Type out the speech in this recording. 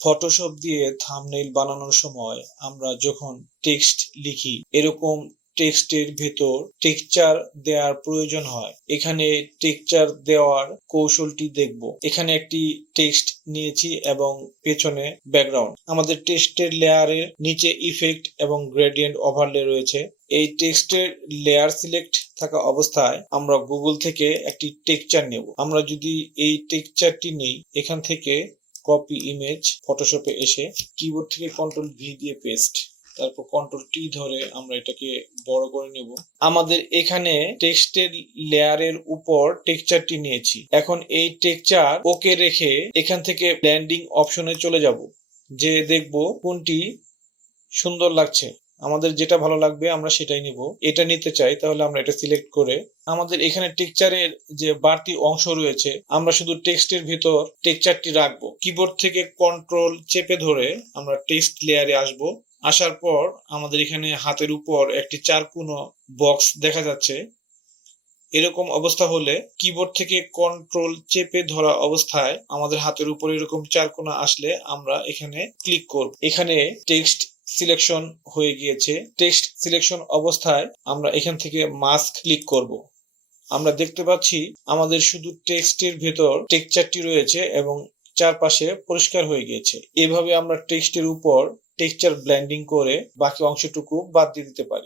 Photoshop দিয়ে thumbnail বানানোর সময় আমরা যখন টেক্সট লিখি, এরকম টেক্সটের ভেতর টেক্সচার দেওয়ার প্রয়োজন হয়। এখানে টেক্সচার দেওয়ার কৌশলটি দেখব। এখানে একটি টেক্সট নিয়েছি এবং পেছনে ব্যাকগ্রাউন্ড আমাদের টেক্সটের লেয়ারের নিচে ইফেক্ট এবং গ্রেডিয়েন্ট ওভারলে রয়েছে। এই টেক্সটের লেয়ার সিলেক্ট থাকা অবস্থায় আমরা গুগল থেকে একটি টেক্সচার নেব। আমরা যদি এই টেক্সচারটি নেই, এখান থেকে কপি ইমেজ ফটোশপে এসে কিবোর্ড থেকে কন্ট্রোল ভি দিয়ে পেস্ট তারপর কন্ট্রোল টি ধরে আমরা এটাকে বড় করে নেব। আমাদের এখানে টেক্সটের লেয়ারের উপর টেক্সচারটি নিয়েছি। এখন এই টেক্সচার ওকে রেখে এখান থেকে ব্ল্যান্ডিং অপশনে চলে যাব যে দেখব কোনটি সুন্দর লাগছে। আমাদের যেটা ভালো লাগবে, আমরা সেটাই নিব। এটা নিতে চাই, তাহলে আমরা এটা সিলেক্ট করে আমাদের এখানে টেক্সচারের যে বাড়তি অংশ রয়েছে, আমরা শুধু টেক্সটের ভিতর টেক্সচারটি রাখব। কিবোর্ড থেকে কন্ট্রোল চেপে ধরে আমরা টেক্সট লেয়ারে আসব। আসার পর আমাদের এখানে হাতের উপর একটি চার কোনো বক্স দেখা যাচ্ছে। এরকম অবস্থা হলে কিবোর্ড থেকে কন্ট্রোল চেপে ধরা অবস্থায় আমাদের হাতের উপর এরকম চার কোনা আসলে আমরা এখানে ক্লিক করব। এখানে টেক্সট সিলেকশন হয়ে গিয়েছে। টেক্সট সিলেকশন অবস্থায় আমরা এখান থেকে মাস্ক ক্লিক করব। আমরা দেখতে পাচ্ছি আমাদের শুধু টেক্সটের ভেতর টেক্সচারটি রয়েছে এবং চারপাশে পরিষ্কার হয়ে গিয়েছে। এভাবে আমরা টেক্সটের উপর টেক্সচার ব্ল্যান্ডিং করে বাকি অংশটুকু বাদ দিয়ে দিতে পারি।